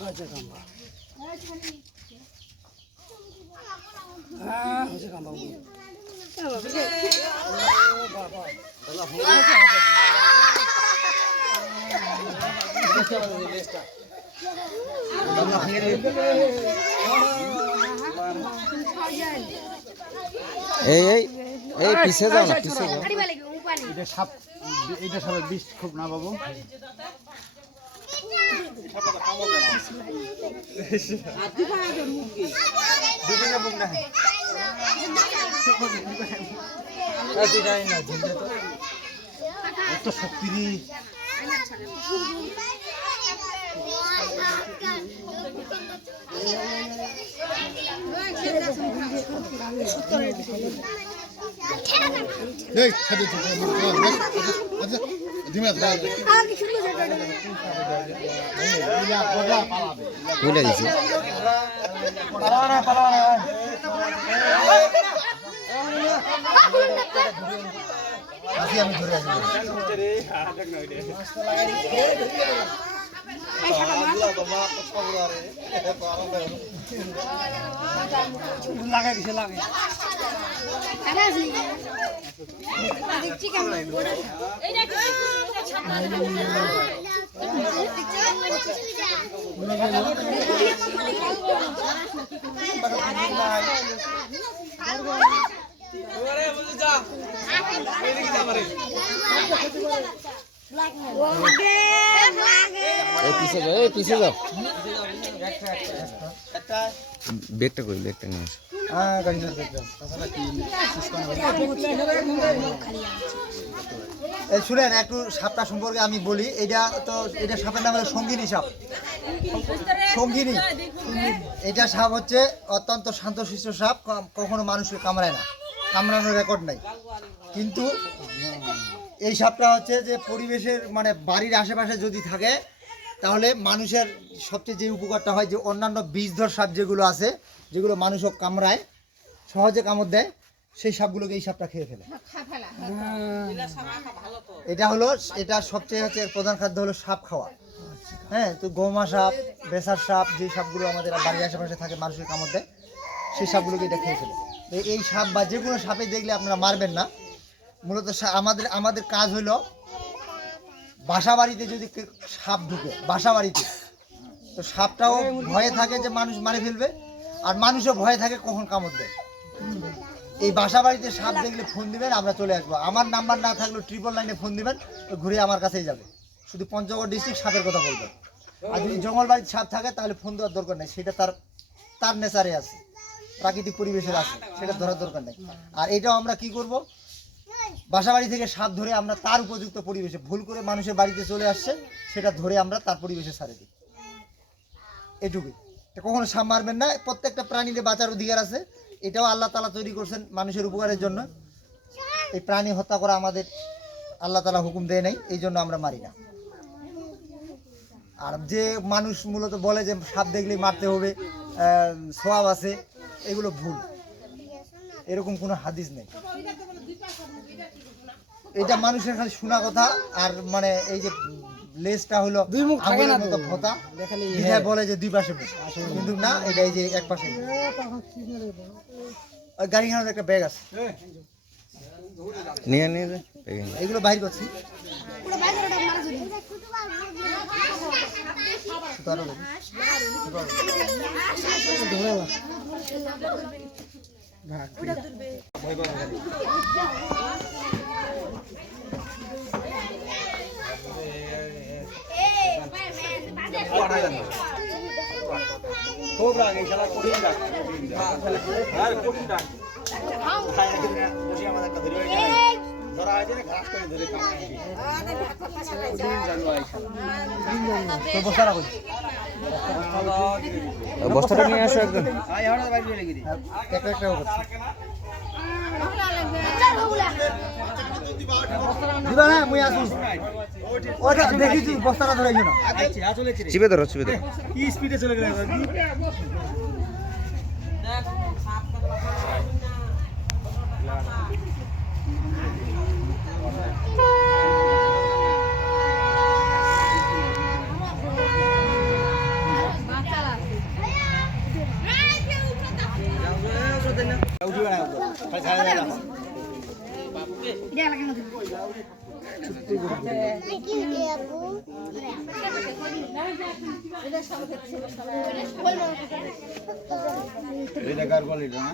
আচ্ছা কাম্বা হ্যাঁ হচ্ছে কাম্বা বাবা এই এই এই পিছে যাও না পিছে যাও এটা সাপ এটা সাপের বিষ খুব না বাবু এত শক্তি বুঝলে গেছি আমি ধরে আসি লাগাই দিছে লাগাই এই পিছে যাও এই পিছে যাও ব্যাগটা কই ব্যাগটা নিয়ে আসো শুনেন একটু সাপটা সম্পর্কে আমি বলি এটা সাপের নাম হলো সঙ্গিনী সাপ সঙ্গিনী এটা সাপ হচ্ছে অত্যন্ত শান্তশিষ্ট সাপ কখনো মানুষকে কামড়ায় না কামড়ানোর রেকর্ড নাই কিন্তু এই সাপটা হচ্ছে যে পরিবেশের মানে বাড়ির আশেপাশে যদি থাকে তাহলে মানুষের সবচেয়ে যে উপকারটা হয় যে অন্যান্য বিষধর সাপ যেগুলো আছে যেগুলো মানুষও কামড়ায় সহজে কামড় দেয় সেই সাপগুলোকে এই সাপটা খেয়ে ফেলে এটা সবচেয়ে হচ্ছে প্রধান খাদ্য হলো সাপ খাওয়া হ্যাঁ তো গৌমা সাপ বেসার সাপ যে সাপগুলো আমাদের বাড়ির আশেপাশে থাকে মানুষের কামড় দেয় সেই সাপগুলোকে এটা খেয়ে ফেলে এই সাপ বা যে কোনো সাপে দেখলে আপনারা মারবেন না মূলত আমাদের কাজ হলো বাসা বাড়িতে যদি সাপ ঢুকে বাসা বাড়িতে তো সাপটাও ভয়ে থাকে যে মানুষ মারে ফেলবে আর মানুষও ভয়ে থাকে কখন কামড় দেয় এই বাসা বাড়িতে সাপ দেখলে ফোন দিবেন আমরা চলে আসবো আমার নাম্বার না থাকলেও 999 ফোন দিবেন তো ঘুরে আমার কাছেই যাবে শুধু পঞ্চগড় ডিস্ট্রিক্ট সাপের কথা বলবেন আর যদি জঙ্গল বাড়িতে সাপ থাকে তাহলে ফোন দেওয়ার দরকার নেই সেটা তার নেচারে আছে প্রাকৃতিক পরিবেশের আছে সেটা ধরার দরকার নেই আর এটাও আমরা কি করব বাসা বাড়ি থেকে সাপ ধরে আমরা তার উপযুক্ত পরিবেশে ভুল করে মানুষের বাড়িতে চলে আসছে সেটা ধরে আমরা তার পরিবেশে ছাড়ে দিই এটুকুই কখনো সাপ মারবেন না প্রত্যেকটা প্রাণীদের বাঁচার অধিকার আছে এটাও আল্লাহ তাআলা তৈরি করছেন মানুষের উপকারের জন্য এই প্রাণী হত্যা করা আমাদের আল্লাহ তাআলা হুকুম দেয় নাই এই জন্য আমরা মারি না আর যে মানুষ মূলত বলে যে সাপ দেখলেই মারতে হবে সওয়াব আছে এগুলো ভুল এরকম কোনো হাদিস নেই এটা মানুষের খালি শোনা কথা আর মানে এই যে লেজটা হলো আঙুলের মতো ভোঁতা এটা বলে যে দুই পাশে কিন্তু না এটা এই যে এক পাশে গাড়িখানার একটা ব্যাগ আছে নিয়ে নিয়ে এগুলো বাইর করছি খুব রাগে খেলা কঠিন রাগ আর কঠিন রাগ বসে আমাদের একটা ধরে ধরা আছে না ঘাস করে ধরে কামাই তো বসা রাখো বস্তাটা নিয়ে আসো একদম আয় আমরা বাইরে চলে গেছি একটা একটা করছি দিবা না মুই আসি ওটা দেখি তুই বস্তাটা ধরে আইছো না চিপে ধরো কি স্পিডে চলে গেল এটা কার কোয়ালিটি না